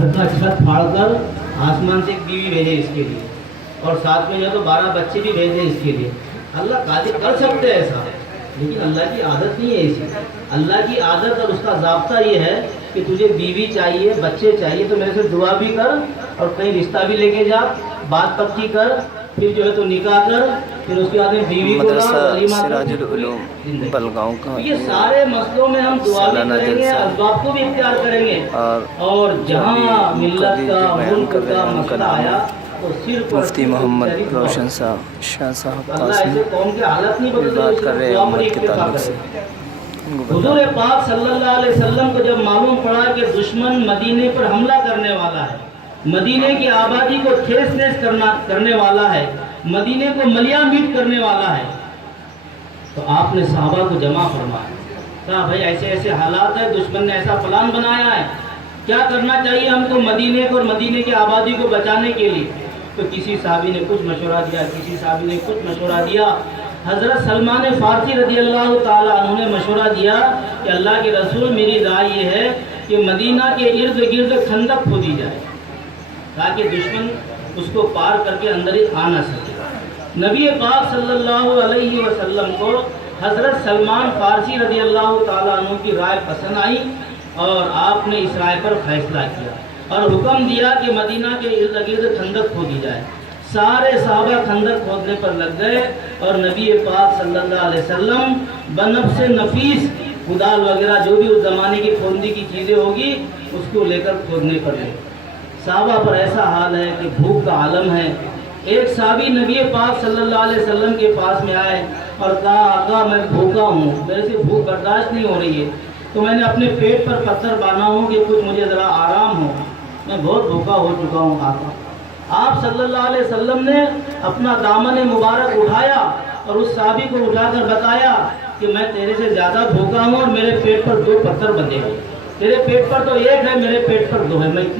گھر کا چھت پھاڑ کر آسمان سے ایک بیوی بھیجے اس کے لیے، اور ساتھ میں جو ہے تو 12 بچے بھی بھیجے اس کے لیے۔ اللہ قادر کر سکتے ہیں ایسا، لیکن اللہ کی عادت نہیں ہے ایسی۔ اللہ کی عادت اور اس کا ضابطہ یہ ہے کہ تجھے بیوی چاہیے، بچے چاہیے تو میرے سے دعا بھی کر، اور کہیں رشتہ بھی لے کے جا، بات پکی کر، پھر جو ہے تو نکاح کر، پھر اس کے بعد میں بیوی کو لا، مدرسہ ولیمہ کر۔ سراج العلوم بلگاؤں کا یہ سارے مسئلوں میں ہم دعا بھی سالانہ کریں گے، جلسہ اسباب کو بھی اختیار کریں گے، اور جہاں ملت کا، ملک کا مسئلہ آیا تو صرف مفتی محمد روشن صاحب شاہ صاحب اللہ قاسمی ایسے قوم کے حالت نہیں بدلے، بات کر رہے ہیں دعا میں امت کے اکتفا تعلق سے۔ کریں۔ حضور پاک صلی اللہ علیہ وسلم کو جب معلوم پڑا کہ دشمن مدینے پر حملہ کرنے والا ہے، مدینے کی آبادی کو ٹھیس نیس کرنے والا ہے، مدینے کو ملیاں میٹ کرنے والا ہے، تو آپ نے صحابہ کو جمع فرمایا، کہا بھائی ایسے ایسے حالات ہیں، دشمن نے ایسا پلان بنایا ہے، کیا کرنا چاہیے ہم کو مدینے کو اور مدینے کی آبادی کو بچانے کے لیے؟ تو کسی صحابی نے کچھ مشورہ دیا، کسی صحابی نے کچھ مشورہ دیا۔ حضرت سلمان فارسی رضی اللہ تعالیٰ عنہ نے مشورہ دیا کہ اللہ کے رسول، میری رائے یہ ہے کہ مدینہ کے ارد گرد خندق کھودی جائے تاکہ دشمن اس کو پار کر کے اندر ہی آ نہ سکے۔ نبی پاک صلی اللہ علیہ وسلم کو حضرت سلمان فارسی رضی اللہ تعالیٰ عنہ کی رائے پسند آئی، اور آپ نے اس رائے پر فیصلہ کیا اور حکم دیا کہ مدینہ کے ارد گرد خندق کھودی جائے۔ سارے صحابہ خندق کھودنے پر لگ گئے، اور نبی پاک صلی اللہ علیہ وسلم بنفس نفیس کدال وغیرہ جو بھی اس زمانے کی کھودنے کی چیزیں ہوگی اس کو لے کر کھودنے پر لگے۔ صحابہ پر ایسا حال ہے کہ بھوک کا عالم ہے۔ ایک صحابی نبی پاک صلی اللہ علیہ وسلم کے پاس میں آئے اور کہا آقا میں بھوکا ہوں، میرے سے بھوک برداشت نہیں ہو رہی ہے، تو میں نے اپنے پیٹ پر پتھر باندھا ہوں کہ کچھ مجھے ذرا آرام ہو، میں بہت بھوکا ہو چکا ہوں آقا۔ آپ صلی اللہ علیہ وسلم نے اپنا دامن مبارک اٹھایا اور اس صحابی کو اٹھا کر بتایا کہ میں تیرے سے زیادہ بھوکا ہوں اور میرے پیٹ پر 2 پتھر بندھے ہوئے، تیرے پیٹ پر تو 1 ہے، میرے پیٹ پر 2 ہے، میں اتنا